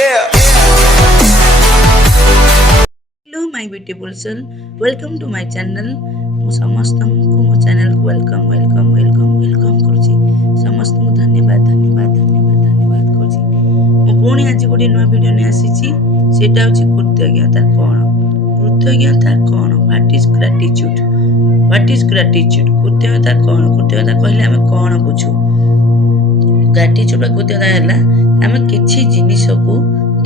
Yeah. Hello my beautiful soul, welcome to my channel। ମୁଁ ସମସ୍ତଙ୍କୁ ମୋ ଚ୍ୟାନେଲକୁ ୱେଲକମ୍ କରୁଛି। ସମସ୍ତଙ୍କୁ ଧନ୍ୟବାଦ କରୁଛି। ମୁଁ ପୁଣି ଆଜି ଗୋଟେ ନୂଆ ଭିଡ଼ିଓ ନେଇ ଆସିଛି। ସେଇଟା ହେଉଛି କୃତଜ୍ଞତା କ'ଣ। କୃତଜ୍ଞତା କ'ଣ? What is gratitude? କୃତଜ୍ଞତା କ'ଣ? କୃତଜ୍ଞତା କହିଲେ ଆମେ କ'ଣ ବୁଝୁ? ଗ୍ରାଟିଚ୍ୟୁଡ୍ ବା କୃତଜ୍ଞତା ହେଲା ଆମେ କିଛି ଜିନିଷକୁ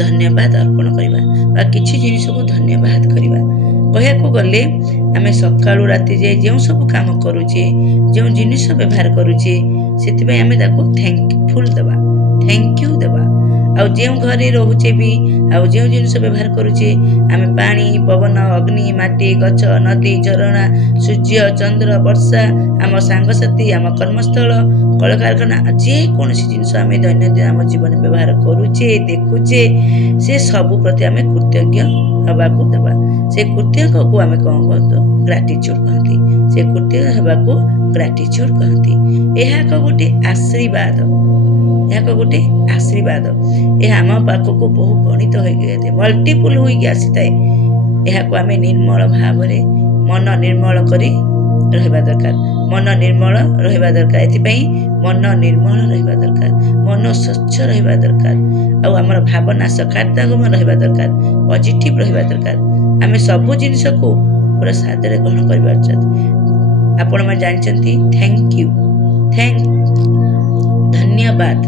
ଧନ୍ୟବାଦ ଅର୍ପଣ କରିବା ବା କିଛି ଜିନିଷକୁ ଧନ୍ୟବାଦ କରିବା। କହିବାକୁ ଗଲେ ଆମେ ସକାଳୁ ରାତି ଯାଏ ଯେଉଁ ସବୁ କାମ କରୁଛେ, ଯେଉଁ ଜିନିଷ ବ୍ୟବହାର କରୁଛେ, ସେଥିପାଇଁ ଆମେ ତାକୁ ଥ୍ୟାଙ୍କଫୁଲ୍ ଦେବା, ଥ୍ୟାଙ୍କ ୟୁ ଦେବା। ଆଉ ଯେଉଁ ଘରେ ରହୁଛେ ବି, ଆଉ ଯେଉଁ ଜିନିଷ ବ୍ୟବହାର କରୁଛେ, ଆମେ ପାଣି, ପବନ, ଅଗ୍ନି, ମାଟି, ଗଛ, ନଦୀ, ଝରଣା, ସୂର୍ଯ୍ୟ, ଚନ୍ଦ୍ର, ବର୍ଷା, ଆମ ସାଙ୍ଗସାଥି, ଆମ କର୍ମସ୍ଥଳ, କଳକାରଖାନା, ଯେକୌଣସି ଜିନିଷ ଆମେ ଦୈନନ୍ଦିନ ଆମ ଜୀବନରେ ବ୍ୟବହାର କରୁଛେ, ଦେଖୁଛେ, ସେ ସବୁ ପ୍ରତି ଆମେ କୃତଜ୍ଞ ହେବାକୁ ଦେବା। ସେ କୃତଜ୍ଞକୁ ଆମେ କ'ଣ କହନ୍ତୁ? ଗ୍ରାଟିଚ୍ୟୁଡ୍ କହନ୍ତି। ସେ କୃତଜ୍ଞ ହେବାକୁ ଗ୍ରାଟିଚ୍ୟୁଡ୍ କହନ୍ତି। ଏହା ଏକ ଗୋଟେ ଆଶୀର୍ବାଦ। ଏହା ଆମ ପାଖକୁ ବହୁ ଗଣିତ ହୋଇକି ଆସିଥାଏ, ମଲ୍ଟିପୁଲ୍ ହୋଇକି ଆସିଥାଏ। ଏହାକୁ ଆମେ ନିର୍ମଳ ଭାବରେ ମନ ନିର୍ମଳ କରି ରହିବା ଦରକାର। ଏଥିପାଇଁ ମନ ନିର୍ମଳ ରହିବା ଦରକାର, ମନ ସ୍ୱଚ୍ଛ ରହିବା ଦରକାର। ଆଉ ଆମର ଭାବନା ସକାରାତ୍ମକ ରହିବା ଦରକାର, ପଜିଟିଭ୍ ରହିବା ଦରକାର। ଆମେ ସବୁ ଜିନିଷକୁ ପୁରା ସାଦରେ ଗ୍ରହଣ କରିବା ଉଚିତ। ଆପଣମାନେ ଜାଣିଛନ୍ତି ଥ୍ୟାଙ୍କ ୟୁ, ଧନ୍ୟବାଦ,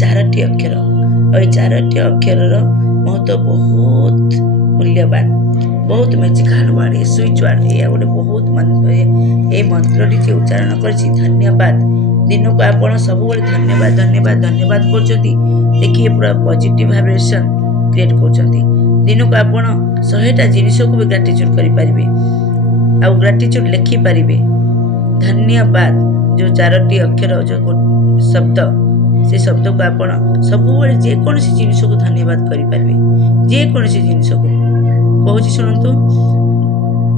ଚାରୋଟି ଅକ୍ଷର। ଆଉ ଏ ଚାରୋଟି ଅକ୍ଷରର ମହତ୍ଵ ବହୁତ ମୂଲ୍ୟବାନ, ବହୁତ ମ୍ୟାଜିକାଲ ୱାର୍ଡ, ସୁଇଚ ୱାର୍ଡ। ଏହା ଗୋଟେ ବହୁତ ଏ ମନ୍ତ୍ରଟି ଯେ ଉଚ୍ଚାରଣ କରିଛି ଧନ୍ୟବାଦ, ଦିନକୁ ଆପଣ ସବୁବେଳେ ଧନ୍ୟବାଦ କରୁଛନ୍ତି, ଦେଖିଏ ପୁରା ପଜିଟିଭ ଭାଇବ୍ରେସନ କ୍ରିଏଟ୍ କରୁଛନ୍ତି। ଦିନକୁ ଆପଣ 100ଟା ଜିନିଷକୁ ବି ଗ୍ରାଟିଚ୍ୟୁଡ୍ କରିପାରିବେ, ଆଉ ଗ୍ରାଟିଚ୍ୟୁଡ୍ ଲେଖିପାରିବେ। ଧନ୍ୟବାଦ ଯେଉଁ ଚାରୋଟି ଅକ୍ଷର, ଯେଉଁ ଶବ୍ଦ, ସେ ଶବ୍ଦକୁ ଆପଣ ସବୁବେଳେ ଯେକୌଣସି ଜିନିଷକୁ ଧନ୍ୟବାଦ କରିପାରିବେ। ଯେକୌଣସି ଜିନିଷକୁ କହୁଛି ଶୁଣନ୍ତୁ।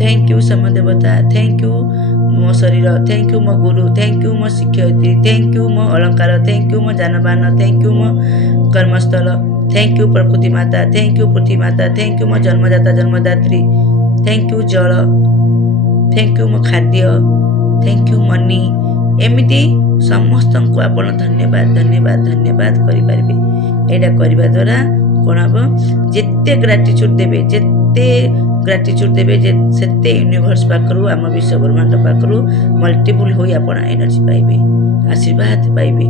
ଥ୍ୟାଙ୍କ ୟୁ ସମୟ ଦେବତା, ଥ୍ୟାଙ୍କ ୟୁ ମୋ ଶରୀର, ଥ୍ୟାଙ୍କ ୟୁ ମୋ ଗୁରୁ, ଥ୍ୟାଙ୍କ ୟୁ ମୋ ଶିକ୍ଷୟିତ୍ରୀ, ଥ୍ୟାଙ୍କ ୟୁ ମୋ ଅଳଙ୍କାର, ଥ୍ୟାଙ୍କ ୟୁ ମୋ ଯାନବାହନ, ଥ୍ୟାଙ୍କ ୟୁ ମୋ କର୍ମସ୍ଥଳ, ଥ୍ୟାଙ୍କ ୟୁ ପ୍ରକୃତି ମାତା, ଥ୍ୟାଙ୍କ ୟୁ ପୃଥିବୀ ମାତା, ଥ୍ୟାଙ୍କ ୟୁ ମୋ ଜନ୍ମଦାତା ଜନ୍ମଦାତ୍ରୀ, ଥ୍ୟାଙ୍କ ୟୁ ଜଳ, ଥ୍ୟାଙ୍କ ୟୁ ମୋ ଖାଦ୍ୟ, ଥ୍ୟାଙ୍କ ୟୁ ମନି। ଏମିତି ସମସ୍ତଙ୍କୁ ଆପଣ ଧନ୍ୟବାଦ କରିପାରିବେ। ଏଇଟା କରିବା ଦ୍ୱାରା କ'ଣ ହେବ? ଯେତେ ଗ୍ରାଟିଚ୍ୟୁଡ୍ ଦେବେ, ସେତେ ୟୁନିଭର୍ସ ପାଖରୁ, ଆମ ବିଶ୍ୱ ବ୍ରହ୍ମାଣ୍ଡ ପାଖରୁ ମଲ୍ଟିପୁଲ୍ ହୋଇ ଆପଣ ଏନର୍ଜି ପାଇବେ, ଆଶୀର୍ବାଦ ପାଇବେ।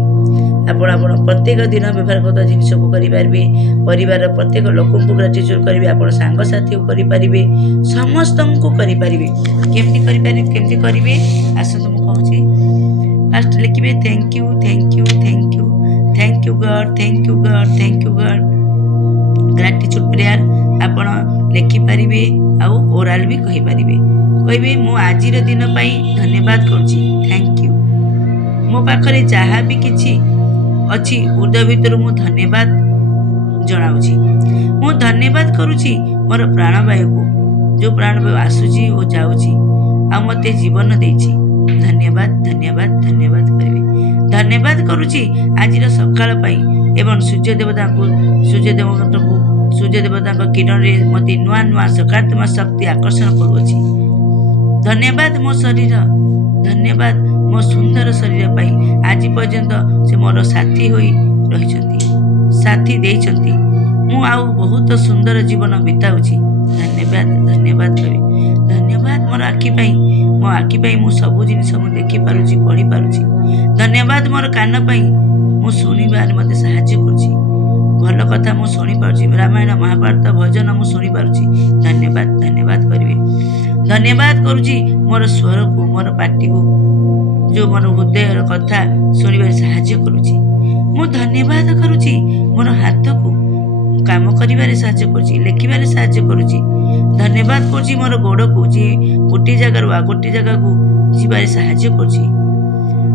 ଆପଣ ପ୍ରତ୍ୟେକ ଦିନ ବ୍ୟବହାର କରୁଥିବା ଜିନିଷକୁ କରିପାରିବେ, ପରିବାରର ପ୍ରତ୍ୟେକ ଲୋକଙ୍କୁ ଗ୍ରାଟିଚ୍ୟୁଡ୍ କରିବେ, ଆପଣ ସାଙ୍ଗସାଥୀକୁ କରିପାରିବେ, ସମସ୍ତଙ୍କୁ କରିପାରିବେ। କେମିତି କରିବେ? ଆସନ୍ତୁ ମୁଁ କହୁଛି। ଫାଷ୍ଟ ଲେଖିବେ ଥ୍ୟାଙ୍କ ୟୁ ଗଡ୍। ଗ୍ରାଟିଚ୍ୟୁଡ୍ ପ୍ରେୟାର ଆପଣ ଲେଖିପାରିବେ, ଆଉ ଓରାଲ ବି କହିପାରିବେ। କହିବେ ମୁଁ ଆଜିର ଦିନ ପାଇଁ ଧନ୍ୟବାଦ କରୁଛି, ଥ୍ୟାଙ୍କ ୟୁ। ମୋ ପାଖରେ ଯାହା ବି କିଛି ଅଛି, ହୃଦୟ ଭିତରୁ ମୁଁ ଧନ୍ୟବାଦ ଜଣାଉଛି। ମୁଁ ଧନ୍ୟବାଦ କରୁଛି ମୋର ପ୍ରାଣବାୟୁକୁ, ଯେଉଁ ପ୍ରାଣବାୟୁ ଆସୁଛି ଓ ଯାଉଛି, ଆଉ ମୋତେ ଜୀବନ ଦେଇଛି। ଧନ୍ୟବାଦ କରିବେ। ଧନ୍ୟବାଦ କରୁଛି ଆଜିର ସକାଳ ପାଇଁ ଏବଂ ସୂର୍ଯ୍ୟଦେବତାଙ୍କ କିରଣରେ ମୋତେ ନୂଆ ସକାରାତ୍ମକ ଶକ୍ତି ଆକର୍ଷଣ କରୁଅଛି। ଧନ୍ୟବାଦ ମୋ ଶରୀର, ଧନ୍ୟବାଦ ମୋ ସୁନ୍ଦର ଶରୀର ପାଇଁ। ଆଜି ପର୍ଯ୍ୟନ୍ତ ସେ ମୋର ସାଥୀ ହୋଇ ରହିଛନ୍ତି, ସାଥୀ ଦେଇଛନ୍ତି। ମୁଁ ଆଉ ବହୁତ ସୁନ୍ଦର ଜୀବନ ବିତାଉଛି। ଧନ୍ୟବାଦ କରିବି। ଧନ୍ୟବାଦ ମୋର ଆଖି ପାଇଁ, ମୋ ଆଖି ପାଇଁ ମୁଁ ସବୁ ଜିନିଷ ମୁଁ ଦେଖିପାରୁଛି, ପଢ଼ିପାରୁଛି। ଧନ୍ୟବାଦ ମୋର କାନ ପାଇଁ, ମୁଁ ଶୁଣିବାରେ ମୋତେ ସାହାଯ୍ୟ କରୁଛି। ଭଲ କଥା ମୁଁ ଶୁଣିପାରୁଛି, ରାମାୟଣ ମହାଭାରତ ଭଜନ ମୁଁ ଶୁଣିପାରୁଛି। ଧନ୍ୟବାଦ କରିବି। ଧନ୍ୟବାଦ କରୁଛି ମୋର ସ୍ୱରକୁ, ମୋର ପାଟିକୁ, ଯେଉଁ ମୋର ହୃଦୟର କଥା ଶୁଣିବାରେ ସାହାଯ୍ୟ କରୁଛି। ମୁଁ ଧନ୍ୟବାଦ କରୁଛି ମୋର ହାତକୁ, କାମ କରିବାରେ ସାହାଯ୍ୟ କରୁଛି, ଲେଖିବାରେ ସାହାଯ୍ୟ କରୁଛି। ଧନ୍ୟବାଦ କରୁଛି ମୋର ଗୋଡ଼କୁ, ଯିଏ ଗୋଟିଏ ଜାଗାରୁ ଆଉ ଗୋଟିଏ ଜାଗାକୁ ଯିବାରେ ସାହାଯ୍ୟ କରୁଛି।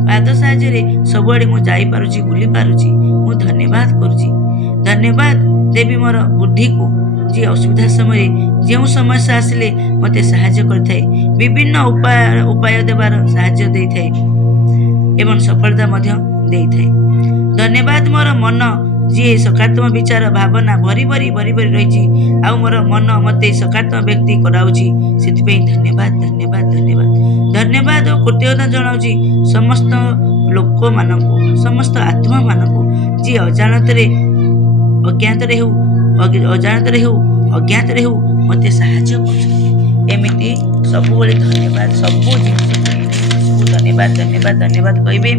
ପାଦ ସାହାଯ୍ୟରେ ସବୁଆଡ଼େ ମୁଁ ଯାଇପାରୁଛି, ବୁଲି ପାରୁଛି। ମୁଁ ଧନ୍ୟବାଦ କରୁଛି। ଧନ୍ୟବାଦ ଦେବି ମୋର ବୁଦ୍ଧିକୁ, ଯିଏ ଅସୁବିଧା ସମୟରେ ଯେଉଁ ସମସ୍ୟା ଆସିଲେ ମୋତେ ସାହାଯ୍ୟ କରିଥାଏ, ବିଭିନ୍ନ ଉପାୟ ଦେବାର ସାହାଯ୍ୟ ଦେଇଥାଏ ଏବଂ ସଫଳତା ମଧ୍ୟ ଦେଇଥାଏ। ଧନ୍ୟବାଦ ମୋର ମନ, ଯିଏ ସକାରାତ୍ମକ ବିଚାର ଭାବନା ଭରି ଭରି ରହିଛି ଆଉ ମୋର ମନ ମୋତେ ସକାରାତ୍ମକ ବ୍ୟକ୍ତି କରାଉଛି। ସେଥିପାଇଁ ଧନ୍ୟବାଦ ଧନ୍ୟବାଦ ଧନ୍ୟବାଦ ଧନ୍ୟବାଦ ଓ କୃତଜ୍ଞତା ଜଣାଉଛି ସମସ୍ତ ଲୋକମାନଙ୍କୁ, ସମସ୍ତ ଆତ୍ମାମାନଙ୍କୁ ଯିଏ ଅଜାଣତରେ ହେଉ ଅଜ୍ଞାତରେ ହେଉ ମୋତେ ସାହାଯ୍ୟ କରୁଛନ୍ତି। ଏମିତି ସବୁବେଳେ ଧନ୍ୟବାଦ, ସବୁ ଜିନିଷକୁ ଧନ୍ୟବାଦ ଧନ୍ୟବାଦ ଧନ୍ୟବାଦ କହିବେ।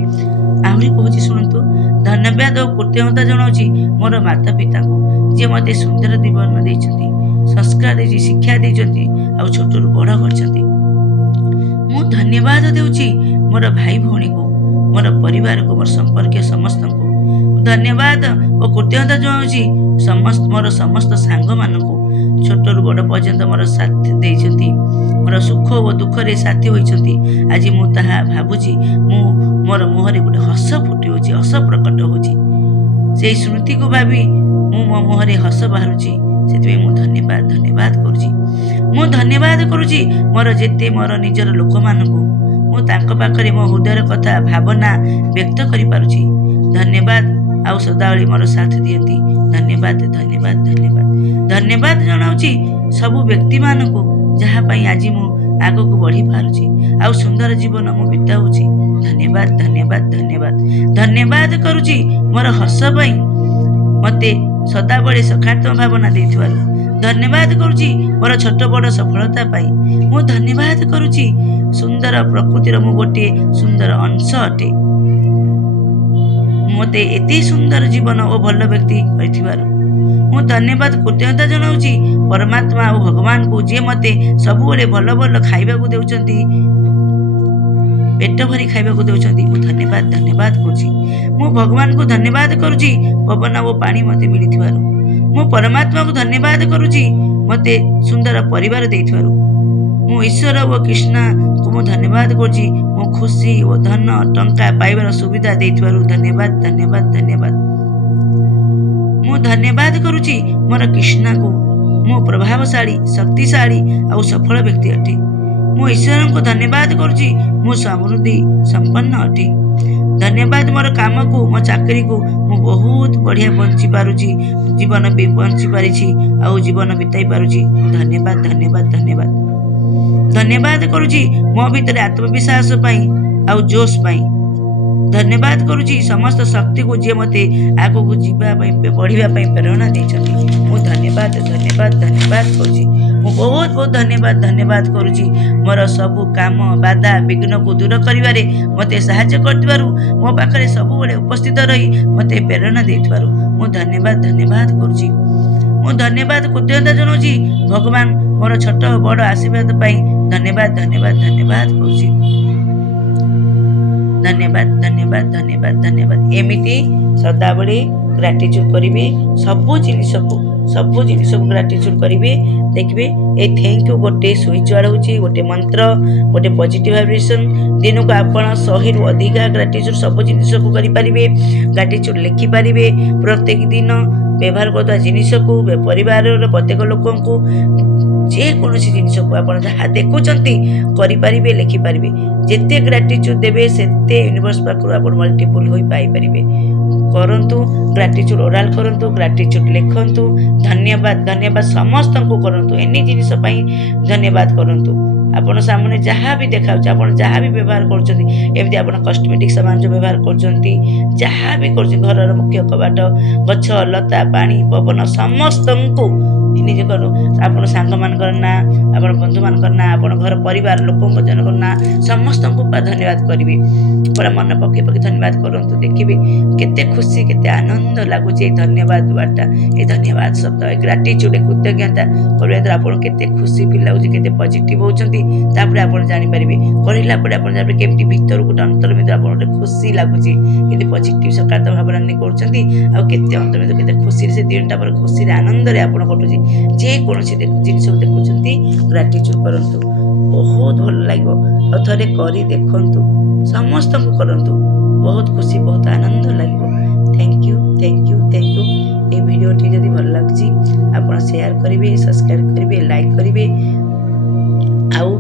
ଆହୁରି କହୁଛି ଶୁଣନ୍ତୁ, ଧନ୍ୟବାଦ ଓ କୃତଜ୍ଞତା ଜଣାଉଛି ମୋର ମାତା ପିତାଙ୍କୁ ଯିଏ ମୋତେ ସୁନ୍ଦର ଜୀବନ ଦେଇଛନ୍ତି, ସଂସ୍କାର ଦେଇଛି, ଶିକ୍ଷା ଦେଇଛନ୍ତି ଆଉ ଛୋଟରୁ ବଡ଼ କରିଛନ୍ତି। ମୁଁ ଧନ୍ୟବାଦ ଦେଉଛି ମୋର ଭାଇ ଭଉଣୀକୁ, ମୋର ପରିବାରକୁ, ମୋର ସମ୍ପର୍କୀୟ ସମସ୍ତଙ୍କୁ। ଧନ୍ୟବାଦ ଓ କୃତଜ୍ଞତା ଜଣାଉଛି ମୋର ସମସ୍ତ ସାଙ୍ଗମାନଙ୍କୁ, ଛୋଟରୁ ବଡ଼ ପର୍ଯ୍ୟନ୍ତ ମୋର ସାଥି ଦେଇଛନ୍ତି, ମୋର ସୁଖ ଓ ଦୁଃଖରେ ସାଥି ହୋଇଛନ୍ତି। ଆଜି ମୁଁ ତାହା ଭାବୁଛି, ମୋର ମୁହଁରେ ଗୋଟେ ହସ ଫୁଟି ହେଉଛି, ହସ ପ୍ରକଟ ହେଉଛି। ସେଇ ସ୍ମୃତିକୁ ଭାବି ମୋ ମୁହଁରେ ହସ ବାହାରୁଛି। ସେଥିପାଇଁ ମୁଁ ଧନ୍ୟବାଦ ଧନ୍ୟବାଦ କରୁଛି। ମୁଁ ଧନ୍ୟବାଦ କରୁଛି ମୋର ନିଜର ଲୋକମାନଙ୍କୁ। ମୁଁ ତାଙ୍କ ପାଖରେ ମୋ ହୃଦୟର କଥା ଭାବନା ବ୍ୟକ୍ତ କରିପାରୁଛି। ଧନ୍ୟବାଦ ଆଉ ସଦାବେଳେ ମୋର ସାଥ ଦିଅନ୍ତି। ଧନ୍ୟବାଦ ଧନ୍ୟବାଦ ଧନ୍ୟବାଦ ଧନ୍ୟବାଦ ଜଣାଉଛି ସବୁ ବ୍ୟକ୍ତିମାନଙ୍କୁ ଯାହା ପାଇଁ ଆଜି ମୁଁ ଆଗକୁ ବଢ଼ି ପାରୁଛି ଆଉ ସୁନ୍ଦର ଜୀବନ ମୁଁ ବିତାଉଛି। ଧନ୍ୟବାଦ ଧନ୍ୟବାଦ ଧନ୍ୟବାଦ ଧନ୍ୟବାଦ କରୁଛି ମୋର ହସ ପାଇଁ, ମୋତେ ସଦାବେଳେ ସକାରାତ୍ମକ ଭାବନା ଦେଇଥିବାରୁ। ଧନ୍ୟବାଦ କରୁଛି ମୋର ଛୋଟ ବଡ଼ ସଫଳତା ପାଇଁ। ମୁଁ ଧନ୍ୟବାଦ କରୁଛି ସୁନ୍ଦର ପ୍ରକୃତିର ମୁଁ ଗୋଟିଏ ସୁନ୍ଦର ଅଂଶ ଅଟେ। ମୋତେ ଏତେ ସୁନ୍ଦର ଜୀବନ ଓ ଭଲ ବ୍ୟକ୍ତି କରିଥିବାରୁ ମୁଁ ଧନ୍ୟବାଦ କୃତଜ୍ଞତା ଜଣାଉଛି ପରମାତ୍ମା ଓ ଭଗବାନଙ୍କୁ ଯିଏ ମୋତେ ସବୁବେଳେ ଭଲ ଭଲ ଖାଇବାକୁ ଦେଉଛନ୍ତି, ପେଟ ଭରି ଖାଇବାକୁ ଦେଉଛନ୍ତି। ମୁଁ ଧନ୍ୟବାଦ ଧନ୍ୟବାଦ କରୁଛି। ମୁଁ ଭଗବାନଙ୍କୁ ଧନ୍ୟବାଦ କରୁଛି ପବନ ଓ ପାଣି ମୋତେ ମିଳିଥିବାରୁ। ମୁଁ ପରମାତ୍ମାକୁ ଧନ୍ୟବାଦ କରୁଛି ମୋତେ ସୁନ୍ଦର ପରିବାର ଦେଇଥିବାରୁ। ମୁଁ ଈଶ୍ୱର ଓ କୃଷ୍ଣଙ୍କୁ ମୁଁ ଧନ୍ୟବାଦ କରୁଛି ମୁଁ ଖୁସି ଓ ଧନ ଟଙ୍କା ପାଇବାର ସୁବିଧା ଦେଇଥିବାରୁ। ଧନ୍ୟବାଦ ଧନ୍ୟବାଦ ଧନ୍ୟବାଦ। ମୁଁ ଧନ୍ୟବାଦ କରୁଛି ମୋର କୃଷ୍ଣଙ୍କୁ। ମୁଁ ପ୍ରଭାବଶାଳୀ, ଶକ୍ତିଶାଳୀ ଆଉ ସଫଳ ବ୍ୟକ୍ତି ଅଟେ। ମୁଁ ଈଶ୍ୱରଙ୍କୁ ଧନ୍ୟବାଦ କରୁଛି ମୁଁ ସମୃଦ୍ଧି ସମ୍ପନ୍ନ ଅଟେ। ଧନ୍ୟବାଦ ମୋର କାମକୁ, ମୋ ଚାକିରିକୁ ମୁଁ ବହୁତ ବଢ଼ିଆ ବଞ୍ଚି ପାରୁଛି, ଜୀବନ ବି ବଞ୍ଚି ପାରିଛି ଆଉ ଜୀବନ ବିତାଇ ପାରୁଛି। ଧନ୍ୟବାଦ ଧନ୍ୟବାଦ ଧନ୍ୟବାଦ ଧନ୍ୟବାଦ କରୁଛି ମୋ ଭିତରେ ଆତ୍ମବିଶ୍ୱାସ ପାଇଁ ଆଉ ଜୋଶ ପାଇଁ। ଧନ୍ୟବାଦ କରୁଛି ସମସ୍ତ ଶକ୍ତିକୁ ଯିଏ ମୋତେ ଆଗକୁ ଯିବା ପାଇଁ, ବଢ଼ିବା ପାଇଁ ପ୍ରେରଣା ଦେଇଛନ୍ତି। ମୁଁ ଧନ୍ୟବାଦ ଧନ୍ୟବାଦ ଧନ୍ୟବାଦ କରୁଛି। ମୁଁ ବହୁତ ବହୁତ ଧନ୍ୟବାଦ କରୁଛି ମୋର ସବୁ କାମ ବାଧା ବିଘ୍ନକୁ ଦୂର କରିବାରେ ମୋତେ ସାହାଯ୍ୟ କରିଥିବାରୁ, ମୋ ପାଖରେ ସବୁବେଳେ ଉପସ୍ଥିତ ରହି ମୋତେ ପ୍ରେରଣା ଦେଇଥିବାରୁ। ମୁଁ ଧନ୍ୟବାଦ ଧନ୍ୟବାଦ କରୁଛି। ମୁଁ ଧନ୍ୟବାଦ କୃତଜ୍ଞତା ଜଣାଉଛି ଭଗବାନ ମୋର ଛୋଟ ବଡ଼ ଆଶୀର୍ବାଦ ପାଇଁ। ଧନ୍ୟବାଦ ଧନ୍ୟବାଦ ଧନ୍ୟବାଦ କରୁଛି। ଧନ୍ୟବାଦ ଧନ୍ୟବାଦ ଧନ୍ୟବାଦ ଧନ୍ୟବାଦ। ଏମିତି ସଦାବେଳେ ଗ୍ରାଟିଚ୍ୟୁଡ କରିବେ, ସବୁ ଜିନିଷକୁ ଗ୍ରାଟିଚ୍ୟୁଡ କରିବେ। ଦେଖିବେ ଏ ଥ୍ୟାଙ୍କ ୟୁ ଗୋଟେ ସୁଇଚ୍ ୱାର୍ଡ ହେଉଛି, ଗୋଟେ ମନ୍ତ୍ର, ଗୋଟେ ପଜିଟିଭ ଭାଇବ୍ରେସନ୍। ଦିନକୁ ଆପଣ 100ରୁ ଅଧିକା ଗ୍ରାଟିଚ୍ୟୁଡ ସବୁ ଜିନିଷକୁ କରିପାରିବେ। ଗ୍ରାଟିଚ୍ୟୁଡ ଲେଖିପାରିବେ ପ୍ରତ୍ୟେକ ଦିନ। ବ୍ୟବହାର କରୁଥିବା ଜିନିଷକୁ, ପରିବାରର ପ୍ରତ୍ୟେକ ଲୋକଙ୍କୁ, ଯେକୌଣସି ଜିନିଷକୁ ଆପଣ ଯାହା ଦେଖୁଛନ୍ତି କରିପାରିବେ, ଲେଖିପାରିବେ। ଯେତେ ଗ୍ରାଟିଚ୍ୟୁଡ ଦେବେ ସେତେ ୟୁନିଭର୍ସ ପାଖରୁ ଆପଣ ମଲ୍ଟିପୁଲ ହୋଇ ପାଇପାରିବେ। କରନ୍ତୁ ଗ୍ରାଟିଚ୍ୟୁଡ ଓରାଲ କରନ୍ତୁ, ଗ୍ରାଟିଚ୍ୟୁଡ ଲେଖନ୍ତୁ। ଧନ୍ୟବାଦ ଧନ୍ୟବାଦ ସମସ୍ତଙ୍କୁ କରନ୍ତୁ। ଏନି ଜିନିଷ ପାଇଁ ଧନ୍ୟବାଦ କରନ୍ତୁ। ଆପଣ ସାମନେ ଯାହା ବି ଦେଖାଉଛି, ଆପଣ ଯାହା ବି ବ୍ୟବହାର କରୁଛନ୍ତି, ଏମିତି ଆପଣ କସ୍ମେଟିକ୍ ସାମାନ ଯେଉଁ ବ୍ୟବହାର କରୁଛନ୍ତି, ଯାହା ବି କରୁଛନ୍ତି, ଘରର ମୁଖ୍ୟ କବାଟ, ଗଛ ଲତା ପାଣି ପବନ ସମସ୍ତଙ୍କୁ ନିଜେ କରୁ। ଆପଣ ସାଙ୍ଗମାନଙ୍କର ନାଁ, ଆପଣ ବନ୍ଧୁମାନଙ୍କର ନାଁ, ଆପଣ ଘର ପରିବାର ଲୋକଙ୍କ ଜଣଙ୍କର ନାଁ ସମସ୍ତଙ୍କୁ ଧନ୍ୟବାଦ କରିବେ। ପୁରା ମନ ପକେଇ ଧନ୍ୟବାଦ କରନ୍ତୁ। ଦେଖିବେ କେତେ ଖୁସି, କେତେ ଆନନ୍ଦ ଲାଗୁଛି ଏଇ ଧନ୍ୟବାଦ ୱାର୍ଡଟା, ଏଇ ଧନ୍ୟବାଦ ଶବ୍ଦ, ଏ ଗ୍ରାଟିଚ୍ୟୁଡ, କୃତଜ୍ଞତା କରିବା ଦ୍ୱାରା ଆପଣ କେତେ ଖୁସି ଫିଲ୍ ଲାଗୁଛି, କେତେ ପଜିଟିଭ ହେଉଛନ୍ତି। ତାପରେ ଆପଣ ଜାଣିପାରିବେ, କରିଲା ପରେ ଆପଣ ଜାଣିପାରିବେ କେମିତି ଭିତରକୁ ଗୋଟେ ଅନ୍ତର ଭିତରେ ଆପଣ ଗୋଟେ ଖୁସି ଲାଗୁଛି, କେତେ ପଜିଟିଭ ସକାରାତ୍ମକ ଭାବନା ନେଇ କରୁଛନ୍ତି ଆଉ କେତେ ଅନ୍ତର ଭିତରେ କେତେ ଖୁସିରେ ସେ ଦିନଟା ପରେ ଖୁସିରେ ଆନନ୍ଦରେ ଆପଣ କଟୁଛି। ଯେକୌଣସି ଜିନିଷକୁ ଦେଖୁଛନ୍ତି ଗ୍ରାଟିଚ୍ୟୁଡ କରନ୍ତୁ, ବହୁତ ଭଲ ଲାଗିବ। ଆଉ ଥରେ କରି ଦେଖନ୍ତୁ, ସମସ୍ତଙ୍କୁ କରନ୍ତୁ, ବହୁତ ଖୁସି, ବହୁତ ଆନନ୍ଦ ଲାଗିବ। Thank you thank you thank you. এই ভিডিওটি যদি ଭଲ ଲାଗୁଛି ଆପଣ ସେୟାର କରିବେ, ସବସ୍କ୍ରାଇବ୍ କରିବେ, ଲାଇକ୍ କରିବେ। ଆଉ